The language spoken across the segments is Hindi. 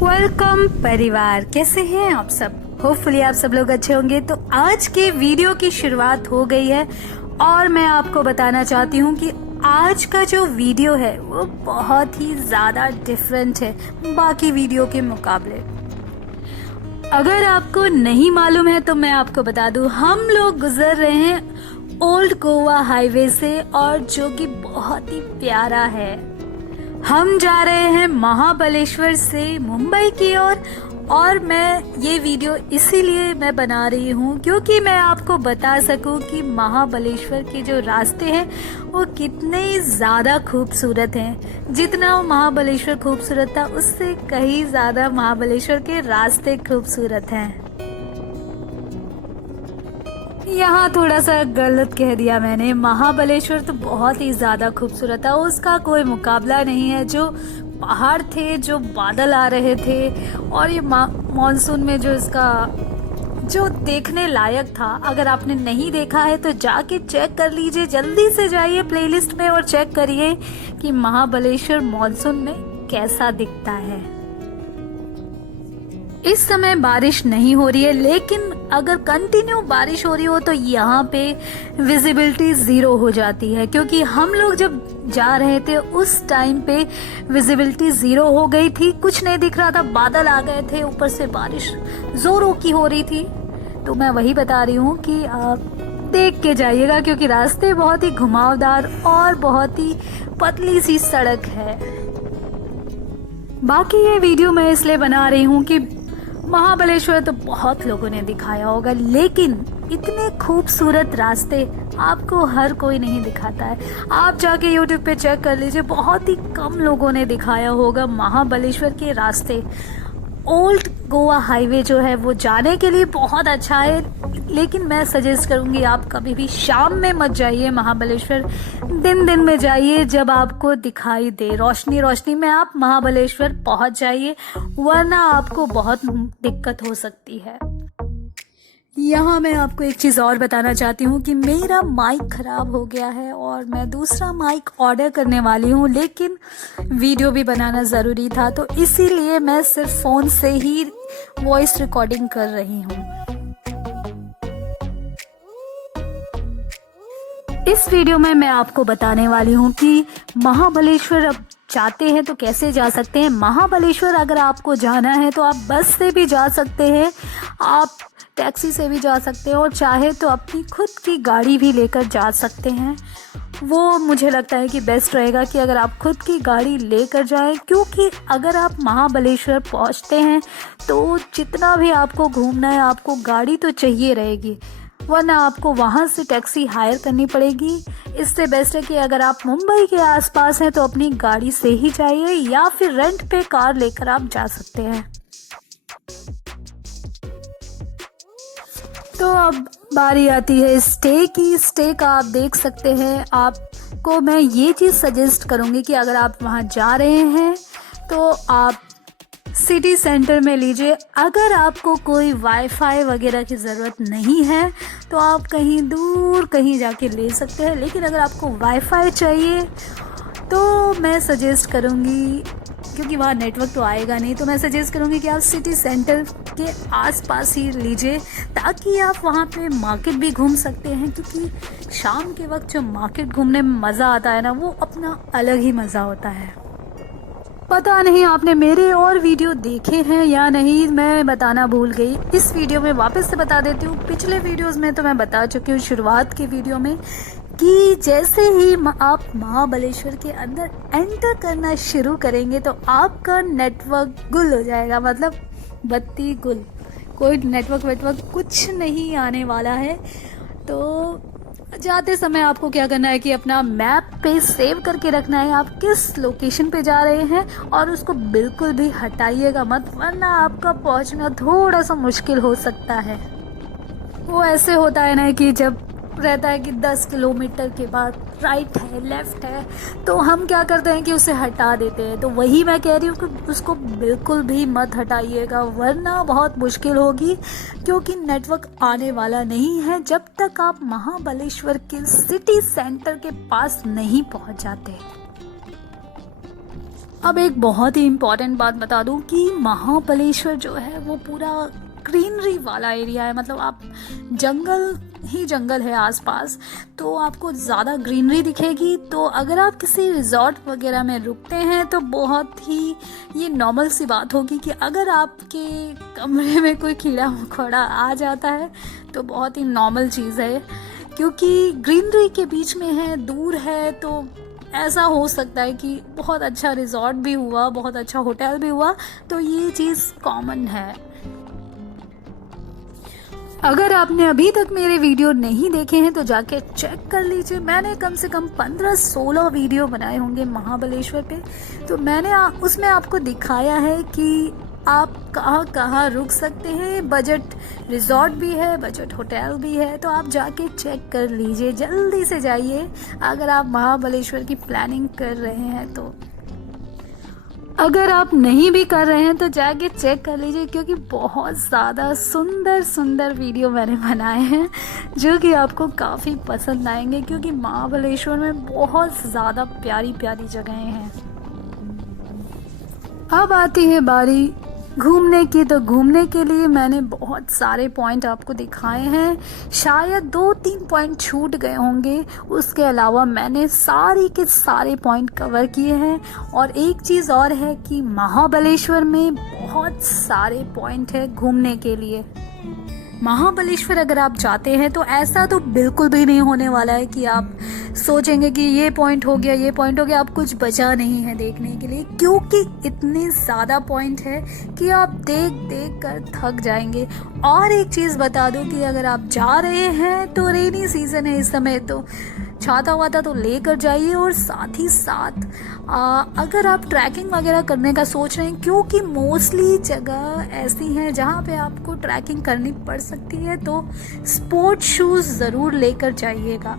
वेलकम परिवार, कैसे हैं आप सब। होपफुली आप सब लोग अच्छे होंगे। तो आज के वीडियो की शुरुआत हो गई है और मैं आपको बताना चाहती हूँ कि आज का जो वीडियो है वो बहुत ही ज़्यादा डिफरेंट है बाकी वीडियो के मुकाबले। अगर आपको नहीं मालूम है तो मैं आपको बता दूं, हम लोग गुजर रहे हैं ओल्ड गोवा हाईवे से और जो कि बहुत ही प्यारा है। हम जा रहे हैं महाबलेश्वर से मुंबई की ओर और मैं ये वीडियो इसीलिए मैं बना रही हूँ क्योंकि मैं आपको बता सकूँ कि महाबलेश्वर के जो रास्ते हैं वो कितने ज़्यादा खूबसूरत हैं। जितना महाबलेश्वर खूबसूरत था उससे कहीं ज़्यादा महाबलेश्वर के रास्ते खूबसूरत हैं। यहाँ थोड़ा सा गलत कह दिया मैंने। महाबलेश्वर तो बहुत ही ज़्यादा खूबसूरत था, उसका कोई मुकाबला नहीं है। जो पहाड़ थे, जो बादल आ रहे थे और ये मॉनसून में जो इसका जो देखने लायक था। अगर आपने नहीं देखा है तो जाके चेक कर लीजिए, जल्दी से जाइए प्लेलिस्ट में और चेक करिए कि महाबलेश्वर मॉनसून में कैसा दिखता है। इस समय बारिश नहीं हो रही है, लेकिन अगर कंटिन्यू बारिश हो रही हो तो यहाँ पे विजिबिलिटी 0 हो जाती है क्योंकि हम लोग जब जा रहे थे उस टाइम पे विजिबिलिटी 0 हो गई थी, कुछ नहीं दिख रहा था, बादल आ गए थे, ऊपर से बारिश जोरों की हो रही थी। तो मैं वही बता रही हूँ कि आप देख के जाइएगा क्योंकि रास्ते बहुत ही घुमावदार और बहुत ही पतली सी सड़क है। बाकी ये वीडियो मैं इसलिए बना रही हूँ कि महाबलेश्वर तो बहुत लोगों ने दिखाया होगा, लेकिन इतने खूबसूरत रास्ते आपको हर कोई नहीं दिखाता है। आप जाके YouTube पे चेक कर लीजिए, बहुत ही कम लोगों ने दिखाया होगा महाबलेश्वर के रास्ते। ओल्ड गोवा हाईवे जो है वो जाने के लिए बहुत अच्छा है, लेकिन मैं सजेस्ट करूंगी आप कभी भी शाम में मत जाइए महाबलेश्वर, दिन में जाइए जब आपको दिखाई दे, रोशनी रोशनी में आप महाबलेश्वर पहुंच जाइए, वरना आपको बहुत दिक्कत हो सकती है। यहाँ मैं आपको एक चीज़ और बताना चाहती हूँ कि मेरा माइक ख़राब हो गया है और मैं दूसरा माइक ऑर्डर करने वाली हूँ, लेकिन वीडियो भी बनाना ज़रूरी था तो इसीलिए मैं सिर्फ फ़ोन से ही वॉइस रिकॉर्डिंग कर रही हूँ। इस वीडियो में मैं आपको बताने वाली हूँ कि महाबलेश्वर अब जाते हैं तो कैसे जा सकते हैं। महाबलेश्वर अगर आपको जाना है तो आप बस से भी जा सकते हैं, आप टैक्सी से भी जा सकते हैं और चाहे तो अपनी खुद की गाड़ी भी लेकर जा सकते हैं। वो मुझे लगता है कि बेस्ट रहेगा कि अगर आप खुद की गाड़ी लेकर जाएं, क्योंकि अगर आप महाबलेश्वर पहुंचते हैं तो जितना भी आपको घूमना है आपको गाड़ी तो चाहिए रहेगी, वरना आपको वहाँ से टैक्सी हायर करनी पड़ेगी। इससे बेस्ट है कि अगर आप मुंबई के आसपास हैं तो अपनी गाड़ी से ही जाइए या फिर रेंट पे कार लेकर आप जा सकते हैं। तो अब बारी आती है स्टे की। स्टे का आप देख सकते हैं। आपको मैं ये चीज़ सजेस्ट करूँगी कि अगर आप वहाँ जा रहे हैं तो आप सिटी सेंटर में लीजिए। अगर आपको कोई वाईफाई वगैरह की ज़रूरत नहीं है तो आप कहीं दूर कहीं जाके ले सकते हैं, लेकिन अगर आपको वाईफाई चाहिए तो मैं सजेस्ट करूँगी, क्योंकि वहाँ नेटवर्क तो आएगा नहीं, तो मैं सजेस्ट करूँगी कि आप सिटी सेंटर के आसपास ही लीजिए ताकि आप वहाँ पे मार्केट भी घूम सकते हैं, क्योंकि शाम के वक्त जो मार्केट घूमने में मज़ा आता है ना, वो अपना अलग ही मज़ा होता है। पता नहीं आपने मेरे और वीडियो देखे हैं या नहीं, मैं बताना भूल गई। इस वीडियो में वापस से बता देती हूँ। पिछले वीडियोस में तो मैं बता चुकी हूँ शुरुआत के वीडियो में कि जैसे ही आप महाबलेश्वर के अंदर एंटर करना शुरू करेंगे तो आपका नेटवर्क गुल हो जाएगा, मतलब बत्ती गुल, कोई नेटवर्क वेटवर्क कुछ नहीं आने वाला है। तो जाते समय आपको क्या करना है कि अपना मैप पे सेव करके रखना है आप किस लोकेशन पे जा रहे हैं, और उसको बिल्कुल भी हटाइएगा मत, वरना आपका पहुंचना थोड़ा सा मुश्किल हो सकता है। वो ऐसे होता है ना कि जब रहता है कि 10 किलोमीटर के बाद राइट है लेफ्ट है, तो हम क्या करते हैं कि उसे हटा देते हैं। तो वही मैं कह रही हूँ कि उसको बिल्कुल भी मत हटाइएगा, वरना बहुत मुश्किल होगी, क्योंकि नेटवर्क आने वाला नहीं है जब तक आप महाबलेश्वर के सिटी सेंटर के पास नहीं पहुँच जाते। अब एक बहुत ही इम्पॉर्टेंट बात बता दूं कि महाबलेश्वर जो है वो पूरा ग्रीनरी वाला एरिया है। मतलब आप जंगल ही जंगल है आसपास, तो आपको ज़्यादा ग्रीनरी दिखेगी। तो अगर आप किसी रिजॉर्ट वगैरह में रुकते हैं तो बहुत ही ये नॉर्मल सी बात होगी कि अगर आपके कमरे में कोई कीड़ा मकोड़ा आ जाता है तो बहुत ही नॉर्मल चीज़ है, क्योंकि ग्रीनरी के बीच में है, दूर है, तो ऐसा हो सकता है कि बहुत अच्छा रिजॉर्ट भी हुआ, बहुत अच्छा होटल भी हुआ, तो ये चीज़ कॉमन है। अगर आपने अभी तक मेरे वीडियो नहीं देखे हैं तो जाके चेक कर लीजिए। मैंने कम से कम 15-16 वीडियो बनाए होंगे महाबलेश्वर पे। तो मैंने उसमें आपको दिखाया है कि आप कहाँ कहाँ रुक सकते हैं। बजट रिजॉर्ट भी है, बजट होटल भी है, तो आप जाके चेक कर लीजिए। जल्दी से जाइए अगर आप महाबलेश्वर की प्लानिंग कर रहे हैं तो। अगर आप नहीं भी कर रहे हैं तो जाके चेक कर लीजिए, क्योंकि बहुत ज़्यादा सुंदर सुंदर वीडियो मैंने बनाए हैं जो कि आपको काफ़ी पसंद आएंगे, क्योंकि महाबलेश्वर में बहुत ज़्यादा प्यारी प्यारी जगहें हैं। अब आती है बारी घूमने की। तो घूमने के लिए मैंने बहुत सारे पॉइंट आपको दिखाए हैं, शायद 2-3 पॉइंट छूट गए होंगे। उसके अलावा मैंने सारे के सारे पॉइंट कवर किए हैं। और एक चीज़ और है कि महाबलेश्वर में बहुत सारे पॉइंट है घूमने के लिए। महाबलेश्वर अगर आप जाते हैं तो ऐसा तो बिल्कुल भी नहीं होने वाला है कि आप सोचेंगे कि ये पॉइंट हो गया, ये पॉइंट हो गया, आप कुछ बचा नहीं है देखने के लिए, क्योंकि इतने ज़्यादा पॉइंट है कि आप देख देख कर थक जाएंगे। और एक चीज़ बता दूं कि अगर आप जा रहे हैं तो रेनी सीज़न है इस समय, तो छाता वाता तो लेकर जाइए। और साथ ही साथ अगर आप ट्रैकिंग वगैरह करने का सोच रहे हैं, क्योंकि मोस्टली जगह ऐसी हैं जहाँ पे आपको ट्रैकिंग करनी पड़ सकती है, तो स्पोर्ट शूज़ ज़रूर लेकर जाइएगा।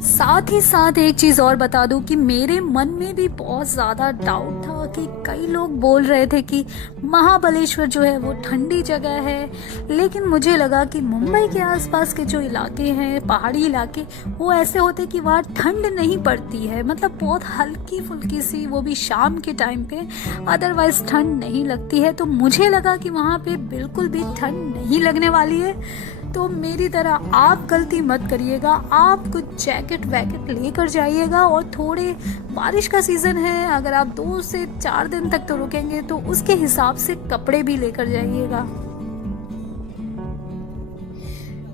साथ ही साथ एक चीज़ और बता दूं कि मेरे मन में भी बहुत ज़्यादा डाउट था कि कई लोग बोल रहे थे कि महाबलेश्वर जो है वो ठंडी जगह है, लेकिन मुझे लगा कि मुंबई के आसपास के जो इलाके हैं, पहाड़ी इलाके, वो ऐसे होते कि वहाँ ठंड नहीं पड़ती है। मतलब बहुत हल्की फुल्की सी, वो भी शाम के टाइम पे, अदरवाइज ठंड नहीं लगती है। तो मुझे लगा कि वहाँ पे बिल्कुल भी ठंड नहीं लगने वाली है। तो मेरी तरह आप गलती मत करिएगा, आप कुछ जैकेट वैकेट लेकर जाइएगा। और थोड़े बारिश का सीज़न है, अगर आप 2 से 4 दिन तक तो रुकेंगे तो उसके हिसाब से कपड़े भी लेकर जाइएगा।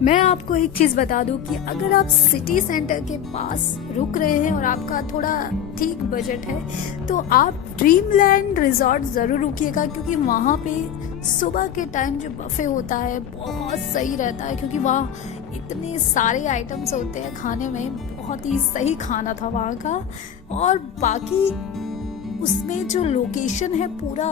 मैं आपको एक चीज़ बता दूं कि अगर आप सिटी सेंटर के पास रुक रहे हैं और आपका थोड़ा ठीक बजट है तो आप ड्रीमलैंड रिजॉर्ट ज़रूर रुकिएगा, क्योंकि वहाँ पे सुबह के टाइम जो बफे होता है बहुत सही रहता है, क्योंकि वहाँ इतने सारे आइटम्स होते हैं खाने में। बहुत ही सही खाना था वहाँ का। और बाकी उसमें जो लोकेशन है पूरा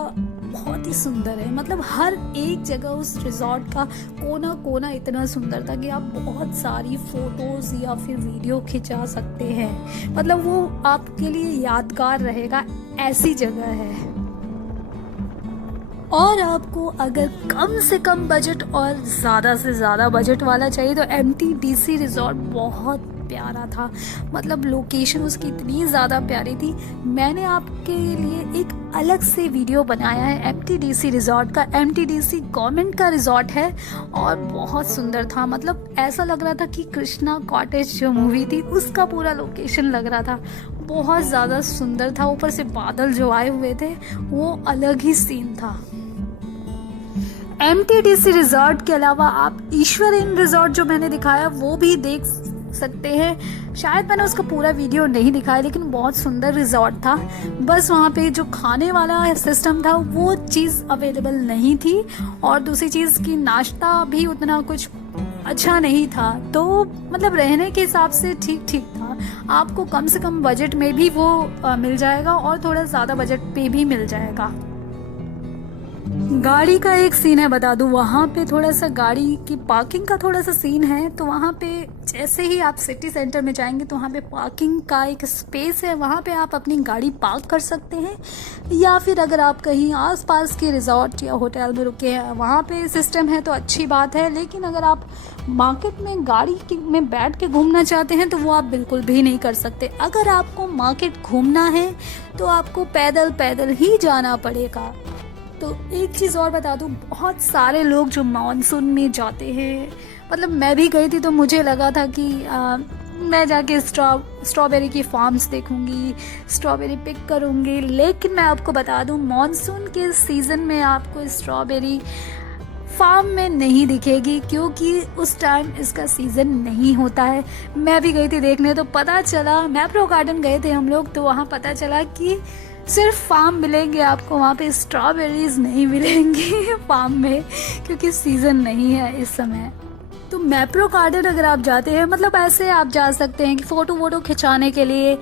बहुत ही सुंदर है। मतलब हर एक जगह उस रिजॉर्ट का कोना कोना इतना सुंदर था कि आप बहुत सारी फोटोज या फिर वीडियो खिंचा सकते हैं। मतलब वो आपके लिए यादगार रहेगा, ऐसी जगह है। और आपको अगर कम से कम बजट और ज़्यादा से ज़्यादा बजट वाला चाहिए तो MTDC रिजॉर्ट बहुत प्यारा था। मतलब लोकेशन उसकी इतनी ज़्यादा प्यारी थी। मैंने आपके लिए एक अलग से वीडियो बनाया है MTDC रिजॉर्ट का। MTDC गवर्नमेंट का रिजॉर्ट है और बहुत सुंदर था। मतलब ऐसा लग रहा था कि कृष्णा कॉटेज जो मूवी थी उसका पूरा लोकेशन लग रहा था। बहुत ज़्यादा सुंदर था। ऊपर से बादल जो आए हुए थे वो अलग ही सीन था। MTDC रिजॉर्ट के अलावा आप ईश्वर इन रिजॉर्ट जो मैंने दिखाया वो भी देख सकते हैं। शायद मैंने उसका पूरा वीडियो नहीं दिखाया, लेकिन बहुत सुंदर रिजॉर्ट था। बस वहाँ पे जो खाने वाला सिस्टम था वो चीज़ अवेलेबल नहीं थी, और दूसरी चीज़ की नाश्ता भी उतना कुछ अच्छा नहीं था। तो मतलब रहने के हिसाब से ठीक ठीक था। आपको कम से कम बजट में भी वो मिल जाएगा और थोड़ा ज़्यादा बजट पे भी मिल जाएगा। गाड़ी का एक सीन है, बता दूं, वहाँ पे थोड़ा सा गाड़ी की पार्किंग का थोड़ा सा सीन है। तो वहाँ पे जैसे ही आप सिटी सेंटर में जाएंगे तो वहाँ पे पार्किंग का एक स्पेस है, वहाँ पे आप अपनी गाड़ी पार्क कर सकते हैं। या फिर अगर आप कहीं आसपास के रिजॉर्ट या होटल में रुके हैं, वहाँ पे सिस्टम है तो अच्छी बात है। लेकिन अगर आप मार्केट में में बैठ के घूमना चाहते हैं तो वो आप बिल्कुल भी नहीं कर सकते। अगर आपको मार्केट घूमना है तो आपको पैदल पैदल ही जाना पड़ेगा। तो एक चीज़ और बता दूँ, बहुत सारे लोग जो मानसून में जाते हैं, मतलब मैं भी गई थी तो मुझे लगा था कि मैं जाके स्ट्रॉबेरी की फार्म्स देखूंगी, स्ट्रॉबेरी पिक करूंगी। लेकिन मैं आपको बता दूं, मानसून के सीज़न में आपको स्ट्रॉबेरी फार्म में नहीं दिखेगी, क्योंकि उस टाइम इसका सीज़न नहीं होता है। मैं भी गई थी देखने तो पता चला, मैप्रो गार्डन गए थे हम लोग, तो वहाँ पता चला कि सिर्फ फार्म मिलेंगे आपको, वहाँ पे स्ट्रॉबेरीज नहीं मिलेंगी फार्म में, क्योंकि सीज़न नहीं है इस समय। तो मैप्रो गार्डन अगर आप जाते हैं, मतलब ऐसे आप जा सकते हैं कि फ़ोटो वोटो खिंचाने के लिए,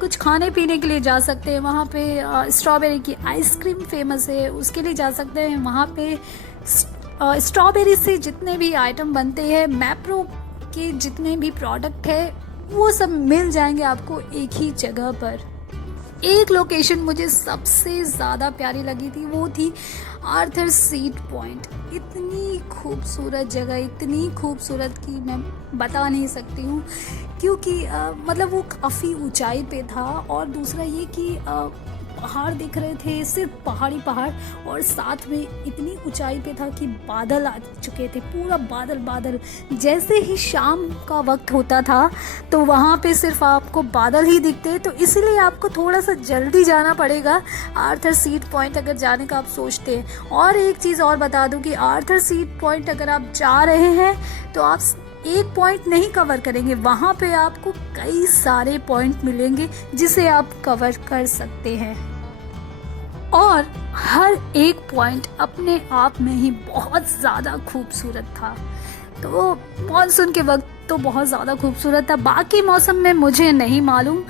कुछ खाने पीने के लिए जा सकते हैं। वहाँ पे स्ट्रॉबेरी की आइसक्रीम फेमस है, उसके लिए जा सकते हैं। वहाँ पे स्ट्रॉबेरी से जितने भी आइटम बनते हैं, मैप्रो के जितने भी प्रोडक्ट है, वो सब मिल जाएंगे आपको एक ही जगह पर। एक लोकेशन मुझे सबसे ज़्यादा प्यारी लगी थी, वो थी आर्थर सीट पॉइंट। इतनी खूबसूरत जगह, इतनी खूबसूरत कि मैं बता नहीं सकती हूँ, क्योंकि मतलब वो काफ़ी ऊंचाई पे था। और दूसरा ये कि पहाड़ दिख रहे थे, सिर्फ पहाड़ी पहाड़, और साथ में इतनी ऊंचाई पे था कि बादल आ चुके थे, पूरा बादल बादल। जैसे ही शाम का वक्त होता था तो वहाँ पे सिर्फ आपको बादल ही दिखते, तो इसलिए आपको थोड़ा सा जल्दी जाना पड़ेगा आर्थर सीट पॉइंट अगर जाने का आप सोचते हैं। और एक चीज़ और बता दूं कि आर्थर सीट पॉइंट अगर आप जा रहे हैं तो आप एक पॉइंट नहीं कवर करेंगे, वहाँ पे आपको कई सारे पॉइंट मिलेंगे जिसे आप कवर कर सकते हैं। और हर एक पॉइंट अपने आप में ही बहुत ज़्यादा खूबसूरत था। तो मॉनसून के वक्त तो बहुत ज़्यादा खूबसूरत था, बाकी मौसम में मुझे नहीं मालूम।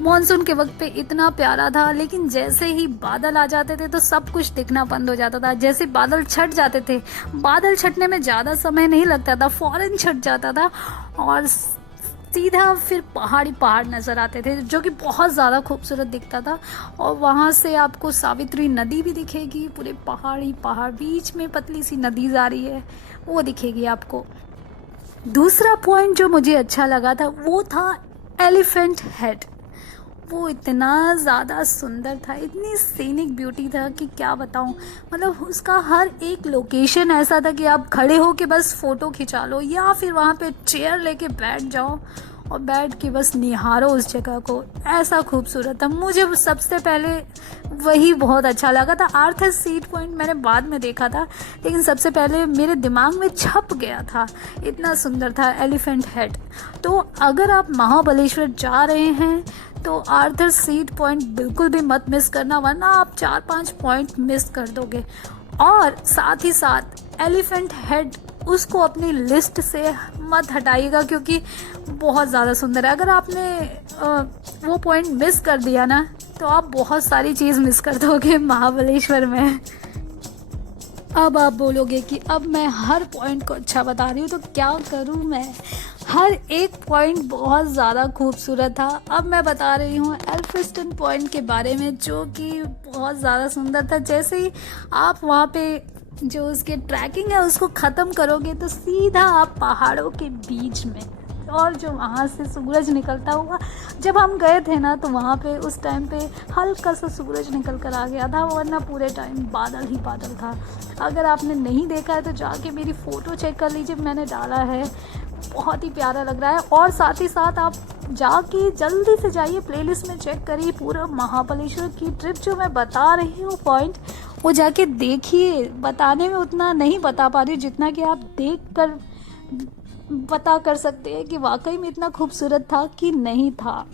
मॉनसून के वक्त पे इतना प्यारा था, लेकिन जैसे ही बादल आ जाते थे तो सब कुछ दिखना बंद हो जाता था। जैसे बादल छट जाते थे, बादल छटने में ज़्यादा समय नहीं लगता था, फौरन छट जाता था और सीधा फिर पहाड़ी पहाड़ नज़र आते थे, जो कि बहुत ज़्यादा खूबसूरत दिखता था। और वहाँ से आपको सावित्री नदी भी दिखेगी, पूरे पहाड़ी पहाड़, बीच में पतली सी नदी जा रही है, वो दिखेगी आपको। दूसरा पॉइंट जो मुझे अच्छा लगा था वो था एलिफेंट हेड। वो इतना ज़्यादा सुंदर था, इतनी सीनिक ब्यूटी था कि क्या बताऊं। मतलब उसका हर एक लोकेशन ऐसा था कि आप खड़े हो के बस फ़ोटो खिंचा लो, या फिर वहाँ पे चेयर लेके बैठ जाओ और बैठ के बस निहारो उस जगह को। ऐसा खूबसूरत था। मुझे सबसे पहले वही बहुत अच्छा लगा था। आर्थर सीट पॉइंट मैंने बाद में देखा था, लेकिन सबसे पहले मेरे दिमाग में छप गया था, इतना सुंदर था एलिफेंट हेड। तो अगर आप महाबलेश्वर जा रहे हैं तो आर्थर सीट पॉइंट बिल्कुल भी मत मिस करना, वरना आप 4-5 पॉइंट मिस कर दोगे। और साथ ही साथ एलिफेंट हेड, उसको अपनी लिस्ट से मत हटाइएगा, क्योंकि बहुत ज़्यादा सुंदर है। अगर आपने वो पॉइंट मिस कर दिया ना तो आप बहुत सारी चीज़ मिस कर दोगे महाबलेश्वर में। अब आप बोलोगे कि अब मैं हर पॉइंट को अच्छा बता रही हूँ तो क्या करूँ मैं। हर एक पॉइंट बहुत ज़्यादा खूबसूरत था। अब मैं बता रही हूँ एल्फिंस्टन पॉइंट के बारे में, जो कि बहुत ज़्यादा सुंदर था। जैसे ही आप वहाँ पे जो उसके ट्रैकिंग है उसको ख़त्म करोगे तो सीधा आप पहाड़ों के बीच में, और जो वहाँ से सूरज निकलता हुआ, जब हम गए थे ना तो वहाँ पे उस टाइम पे हल्का सा सूरज निकल कर आ गया था, वरना पूरे टाइम बादल ही बादल था। अगर आपने नहीं देखा है तो जाके मेरी फ़ोटो चेक कर लीजिए, मैंने डाला है, बहुत ही प्यारा लग रहा है। और साथ ही साथ आप जाके जल्दी से जाइए, प्लेलिस्ट में चेक करिए पूरा महाबलेश्वर की ट्रिप जो मैं बता रही हूँ पॉइंट, वो जाके देखिए। बताने में उतना नहीं बता पा रही जितना कि आप देख कर पता कर सकते हैं कि वाकई में इतना खूबसूरत था कि नहीं था।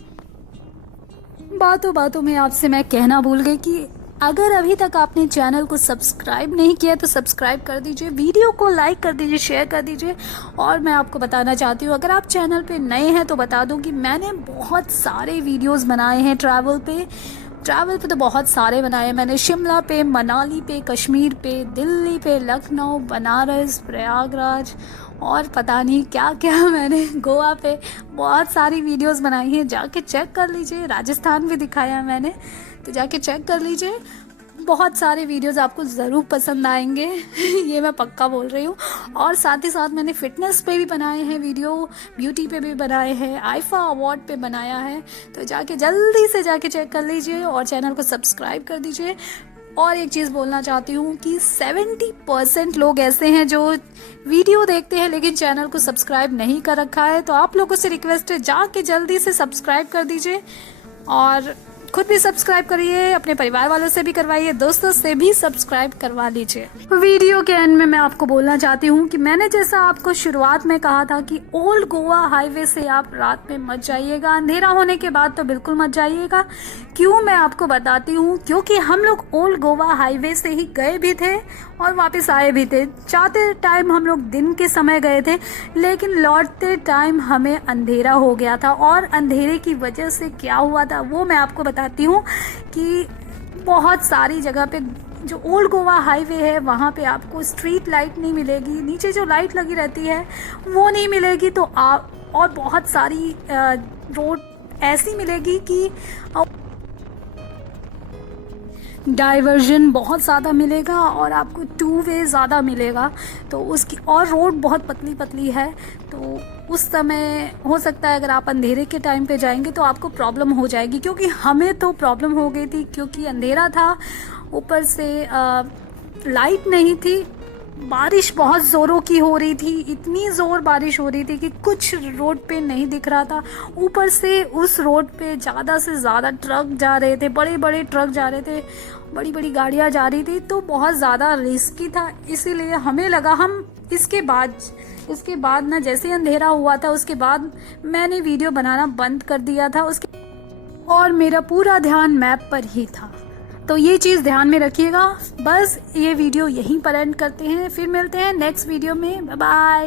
बातों बातों में आपसे मैं कहना भूल गई कि अगर अभी तक आपने चैनल को सब्सक्राइब नहीं किया तो सब्सक्राइब कर दीजिए, वीडियो को लाइक कर दीजिए, शेयर कर दीजिए। और मैं आपको बताना चाहती हूँ, अगर आप चैनल पे नए हैं तो बता दूँ कि मैंने बहुत सारे वीडियोस बनाए हैं ट्रैवल पे। ट्रैवल पे तो बहुत सारे बनाए मैंने, शिमला पे, मनाली पे, कश्मीर पे, दिल्ली पे, लखनऊ, बनारस, प्रयागराज और पता नहीं क्या क्या मैंने गोवा पे बहुत सारी वीडियोस बनाई हैं, जाके चेक कर लीजिए। राजस्थान भी दिखाया मैंने, तो जाके चेक कर लीजिए। बहुत सारे वीडियोस आपको ज़रूर पसंद आएंगे ये मैं पक्का बोल रही हूँ। और साथ ही साथ मैंने फ़िटनेस पे भी बनाए हैं वीडियो, ब्यूटी पे भी बनाए हैं, आईफा अवार्ड पे बनाया है, तो जाके जल्दी से जाके चेक कर लीजिए और चैनल को सब्सक्राइब कर दीजिए। और एक चीज़ बोलना चाहती हूँ कि 70% लोग ऐसे हैं जो वीडियो देखते हैं लेकिन चैनल को सब्सक्राइब नहीं कर रखा है, तो आप लोगों से रिक्वेस्ट है जाके जल्दी से सब्सक्राइब कर दीजिए और खुद भी सब्सक्राइब करिए, अपने परिवार वालों से भी करवाइए, दोस्तों से भी सब्सक्राइब करवा लीजिए। वीडियो के एंड में मैं आपको बोलना चाहती हूँ कि मैंने जैसा आपको शुरुआत में कहा था कि ओल्ड गोवा हाईवे से आप रात में मत जाइएगा, अंधेरा होने के बाद तो बिल्कुल मत जाइएगा। क्यों, मैं आपको बताती हूँ। क्योंकि हम लोग ओल्ड गोवा हाईवे से ही गए भी थे और वापस आए भी थे। जाते टाइम हम लोग दिन के समय गए थे, लेकिन लौटते टाइम हमें अंधेरा हो गया था, और अंधेरे की वजह से क्या हुआ था वो मैं आपको बताती हूँ कि बहुत सारी जगह पे जो ओल्ड गोवा हाईवे है वहाँ पे आपको स्ट्रीट लाइट नहीं मिलेगी, नीचे जो लाइट लगी रहती है वो नहीं मिलेगी, तो आप और बहुत सारी रोड ऐसी मिलेगी कि डाइवर्जन बहुत ज़्यादा मिलेगा और आपको 2 वे ज़्यादा मिलेगा, तो उसकी और रोड बहुत पतली पतली है, तो उस समय हो सकता है अगर आप अंधेरे के टाइम पे जाएंगे तो आपको प्रॉब्लम हो जाएगी। क्योंकि हमें तो प्रॉब्लम हो गई थी, क्योंकि अंधेरा था, ऊपर से लाइट नहीं थी, बारिश बहुत ज़ोरों की हो रही थी, इतनी ज़ोर बारिश हो रही थी कि कुछ रोड पे नहीं दिख रहा था। ऊपर से उस रोड पे ज़्यादा से ज़्यादा ट्रक जा रहे थे, बड़े बड़े ट्रक जा रहे थे, बड़ी बड़ी गाड़ियाँ जा रही थी, तो बहुत ज़्यादा रिस्की था। इसीलिए हमें लगा हम इसके बाद ना जैसे अंधेरा हुआ था उसके बाद मैंने वीडियो बनाना बंद कर दिया था और मेरा पूरा ध्यान मैप पर ही था। तो ये चीज़ ध्यान में रखिएगा। बस ये वीडियो यहीं पर एंड करते हैं, फिर मिलते हैं नेक्स्ट वीडियो में। Bye bye.